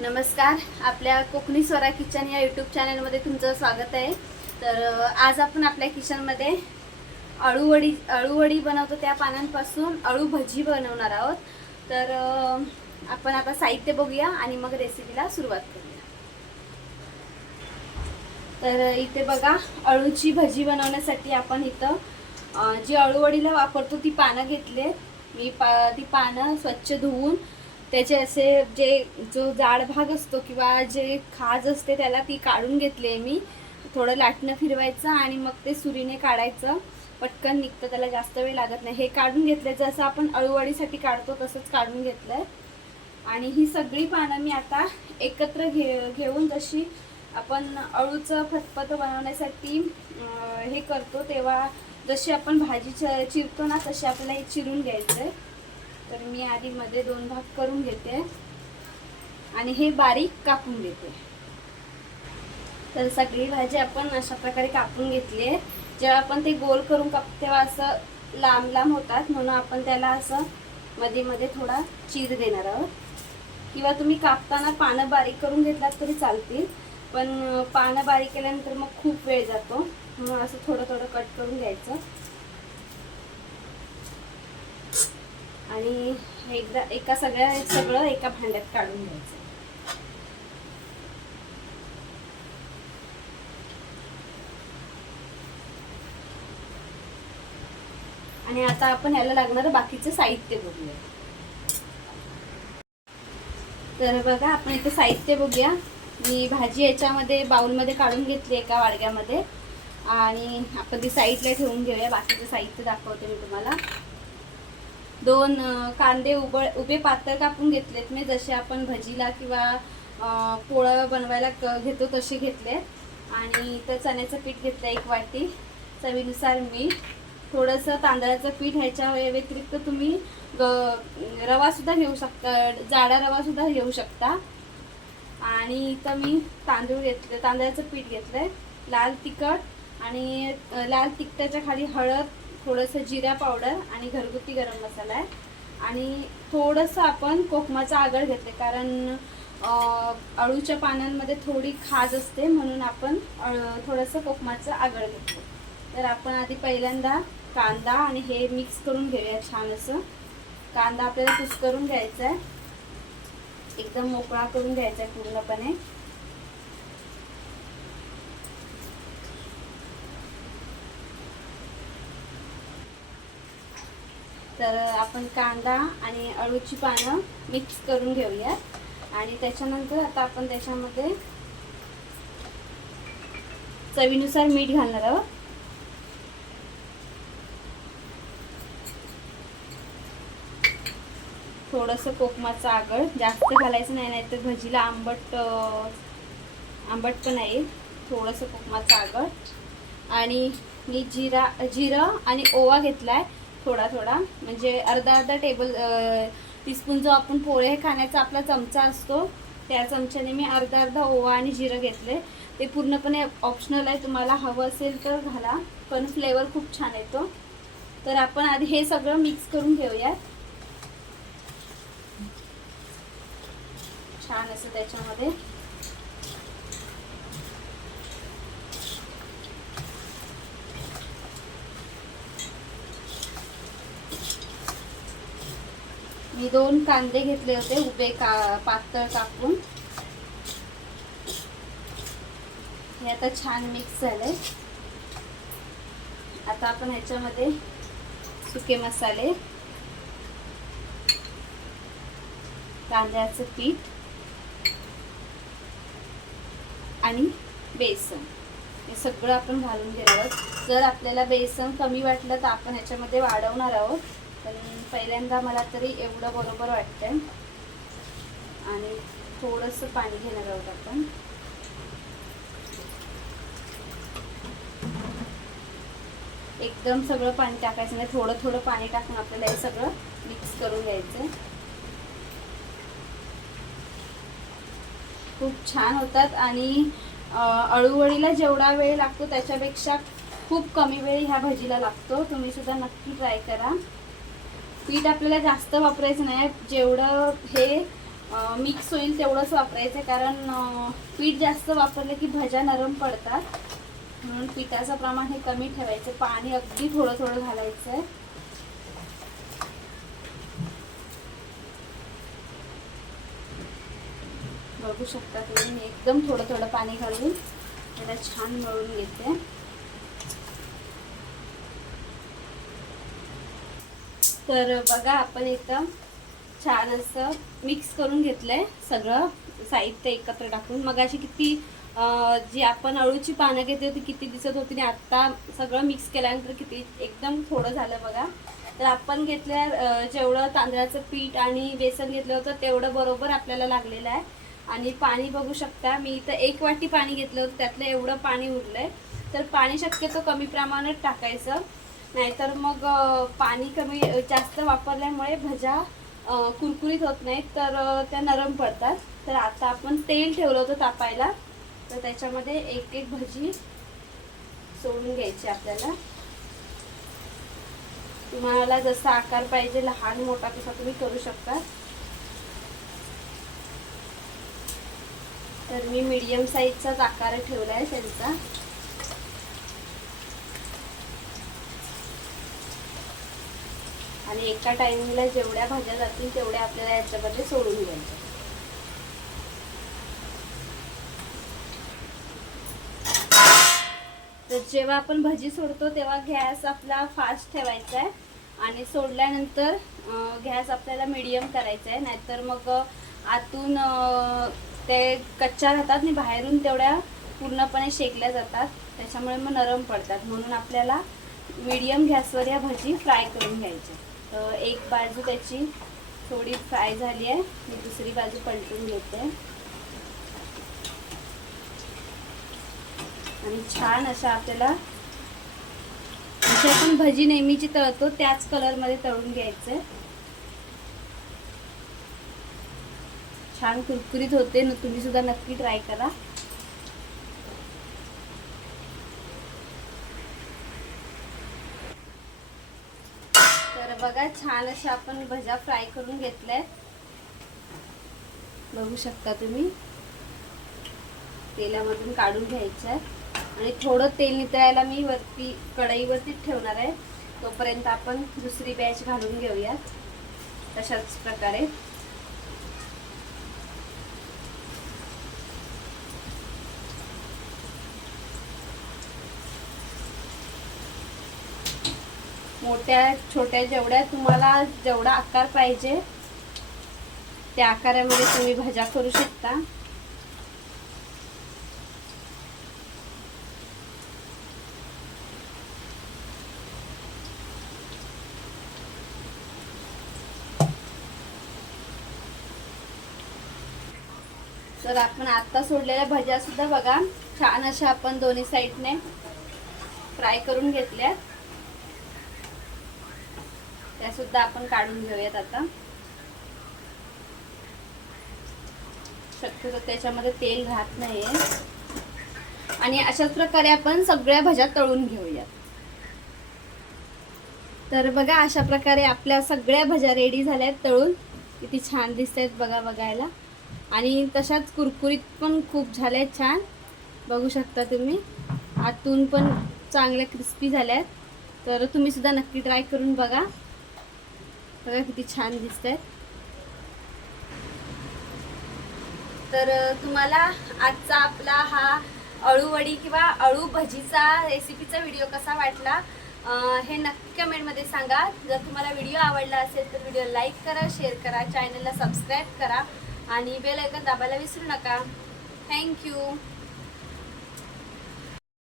नमस्कार. आपल्या कोकणी स्वरा किचन या यूट्यूब चॅनलमध्ये तुमचं स्वागत आहे. तर आज आपण आपल्या किचनमध्ये अळूवडी अळूवडी बनवतो त्या पानांपासून अळू भजी बनवणार आहोत. तर आपण आता साहित्य बघूया आणि मग रेसिपीला सुरुवात करूया. तर इथे बघा अळूची भजी बनवण्यासाठी आपण इथं जी अळूवडीला वापरतो ती पानं घेतले मी पा ती पानं स्वच्छ धुवून त्याचे असे जे जो जाड भाग असतो किंवा जे खाज असते त्याला ती काढून घेतली मी. थोडं लाटणं फिरवायचं आणि मग ते सुरीने काढायचं. पटकन निघतं त्याला जास्त वेळ लागत नाही. हे काढून घेतलं जसं आपण अळूवडीसाठी काढतो तसंच काढून घेतलं आहे आणि ही सगळी पानं मी आता एकत्र घे घेऊन जशी आपण अळूचं फतफत बनवण्यासाठी हे करतो तेव्हा जशी आपण भाजी च- चिरतो ना तशी आपल्याला हे चिरून घ्यायचं आहे तर मी आधी मध्ये दोन भाग करून घेते. आणि हे बारीक कापून घेते. तर सगळी भाजी आपण अशा प्रकारे कापून घेतली आहे. जेव्हा आपण ते गोल करून काप तेव्हा असं लांब लांब होतात म्हणून आपण त्याला असं मध्ये मध्ये थोडा चीर देणार आहोत. किंवा तुम्ही कापताना पानं बारीक करून घेतलात तरी चालतील पण पानं बारीक केल्यानंतर मग खूप वेळ जातो. म्हणून असं थोडं थोडं कट करून घ्यायचं. आणि एकदा एका सगळ्या सगळं एका भांड्यात काढून घ्यायचं. आणि आता आपण याला लागणारं बाकीचं साहित्य बघूया. तर बघा आपण इथे साहित्य बघूया. मी भाजी याच्यामध्ये बाउलमध्ये काढून घेतली एका वाडग्यामध्ये. आणि आपण ती साईडला ठेवून घेऊया. बाकीचं साहित्य दाखवते मी तुम्हाला. दोन कांदे उब उभे पातळ कापून घेतलेत मी. जसे आपण भजीला किंवा पोळं बनवायला क घेतो तसे घेतले. आणि इथं चण्याचं पीठ घेतलं एक वाटी चवीनुसार मीठ. थोडंसं तांदळाचं पीठ ह्याच्या व्यतिरिक्त तुम्ही ग रवासुद्धा घेऊ शकता जाडा रवासुद्धा घेऊ शकता. आणि इथं मी तांदूळ घेतले तांदळाचं पीठ घेतलं आहे लाल तिखट आणि लाल तिखटाच्या खाली हळद थोडंसं जिरा पावडर आणि घरगुती गरम मसाला आहे. आणि थोडंसं आपण कोकमाचा आगळ घेतले कारण अळूच्या पानांमध्ये थोडी खाज असते म्हणून आपण थोडंसं कोकमाचं आगळ घेतलं. तर आपण आधी पहिल्यांदा कांदा आणि हे मिक्स करून घेऊया छान असं. कांदा आपल्याला कुस करून घ्यायचा आहे. एकदम मोकळा करून घ्यायचा आहे पूर्णपणे. तर आपण कांदा आणि अळूची पानं मिक्स करून घेऊयात. आणि त्याच्यानंतर आता आपण त्याच्यामध्ये चवीनुसार मीठ घालणार आहोत. थोडंसं कोकमाचं आगळ जास्त घालायचं नाही नाही तर भजीला आंबट आंबट पण येईल थोडंसं कोकमाचं आगळ. आणि मी जिरा जिरं आणि ओवा घेतला आहे थोडा थोडा. म्हणजे अर्धा अर्धा टेबल टीस्पून जो आपण पोळे खाण्याचा आपला चमचा असतो त्या चमच्याने मी अर्धा अर्धा ओवा आणि जिरं घेतले. ते पूर्णपणे ऑप्शनल आहे. तुम्हाला हवं असेल तर घाला. पण फ्लेवर खूप छान येतो. तर आपण आधी हे सगळं मिक्स करून घेऊयात. छान असं त्याच्यामध्ये. मी दोन कांदे घेतले होते उभे का पातळ कापून. हे आता छान मिक्स झाले आता आपण ह्याच्यामध्ये सुके मसाले कांद्याचं पीठ आणि बेसन. हे सगळं आपण घालून घेणार आहोत. जर आपल्याला बेसन कमी वाटलं तर आपण ह्याच्यामध्ये वाढवणार आहोत. पण पहिल्यांदा मला तरी एवढं बरोबर वाटतंय. आणि थोडंसं पाणी घेणार आहोत आपण. एकदम सगळं पाणी टाकायचं नाही थोडं थोडं पाणी टाकून आपल्याला हे सगळं मिक्स करून घ्यायचं खूप छान होतात आणि अळूवळीला जेवढा वेळ लागतो त्याच्यापेक्षा खूप कमी वेळ ह्या भजीला लागतो. तुम्ही सुद्धा नक्की ट्राय करा. पीठ आपल्याला जास्त वापरायचं नाही जेवढं हे मिक्स होईल तेवढंच वापरायचं कारण पीठ जास्त वापरलं की भज्या नरम पडतात. म्हणून पिठाचं प्रमाण हे कमी ठेवायचं. पाणी अगदी थोडं थोडं घालायचं आहे बघू शकता तुम्ही. एकदम थोडं थोडं पाणी घालून त्याला छान मळून घेते. तर बघा आपण एकदम छान असं मिक्स करून घेतलंय सगळं साहित्य एकत्र टाकून. मग अशी किती जी आपण अळूची पानं घेतली होती किती दिसत होती आणि आत्ता सगळं मिक्स केल्यानंतर किती एकदम थोडं झालं बघा. तर आपण घेतल्या जेवढं तांदळाचं पीठ आणि बेसन घेतलं होतं तेवढं बरोबर आपल्याला लागलेलं आहे. आणि पाणी बघू शकता मी इथं एक वाटी पाणी घेतलं होतं त्यातलं एवढं पाणी उरलंय. तर पाणी शक्यतो कमी प्रमाणात टाकायचं. नाहीतर मग पाणी कमी जास्त वापरल्यामुळे भज्या कुरकुरीत होत नाहीत तर त्या नरम पडतात. तर आता आपण तेल ठेवलं होतं तापायला. तर त्याच्यामध्ये एक एक भजी सोडून घ्यायची आपल्याला. तुम्हाला जसा आकार पाहिजे लहान मोठा तसा तुम्ही करू शकता. तर मी मीडियम साईजचाच आकार ठेवला आहे त्यांचा. आणि एका टायमिंगला जेवढ्या भाज्या जातील तेवढ्या आपल्याला याच्यामध्ये सोडून घ्यायच्या तर जेव्हा आपण भजी सोडतो तेव्हा गॅस आपला फास्ट ठेवायचा आहे आणि सोडल्यानंतर गॅस आपल्याला मीडियम करायचा आहे. नाहीतर मग आतून ते कच्च्या राहतात आणि बाहेरून तेवढ्या पूर्णपणे शेकल्या जातात. त्याच्यामुळे मग नरम पडतात. म्हणून आपल्याला मीडियम गॅसवर या भजी फ्राय करून घ्यायच्या. एक बाजू त्याची थोडी फ्राय झाली आहे. मी दुसरी बाजू पलटून घेते. आणि छान अशा आपल्याला जशी आपण भजी नेहमीची तळतो त्याच कलरमध्ये तळून घ्यायचं. छान कुरकुरीत होते. न तुम्ही सुद्धा नक्की ट्राय करा. तर बघा छान अशा आपण भज्या फ्राय करून घेतल्या बघू शकता तुम्ही. तेलामधून काढून घ्यायचं आणि थोडं तेल नितळायला मी वरती कढईवरतीच ठेवणार आहे. तोपर्यंत आपण दुसरी बॅच घालून घेऊयात. तशाच प्रकारे. मोठ्या छोट्या जेवढ्या तुम्हाला जेवढा आकार पाहिजे त्या आकारामध्ये तुम्ही भाज्या करू शकता. तर आपण आता सोडलेल्या भज्या सुद्धा बघा. छान अशा आपण दोन्ही साईडने फ्राय करून घेतल्या सुद्धा आपण काढून घेऊयात आता. शक्यतो त्याच्यामध्ये तेल राहत नाहीये. आणि अशाच प्रकारे आपण सगळ्या भाज्या तळून घेऊयात. तर बघा अशा प्रकारे आपल्या सगळ्या भाज्या रेडी झाल्या आहेत तळून. किती छान दिसत आहेत बघा बघायला. आणि तशाच कुरकुरीत पण खूप झाल्या आहेत छान. बघू शकता तुम्ही. आतून पण चांगल्या क्रिस्पी झाल्या आहेत. तर तुम्ही सुद्धा नक्की ट्राय करून बघा. बघा किती छान दिसत आहेत तर तुम्हाला आजचा आपला हा अळूवडी किंवा अळू भजीचा रेसिपीचा व्हिडिओ कसा वाटला हे नक्की कमेंटमध्ये सांगा. जर तुम्हाला व्हिडिओ आवडला असेल तर व्हिडिओ लाईक करा शेअर करा चॅनलला सबस्क्राईब करा आणि बेल ऐकन दाबायला विसरू नका. थँक्यू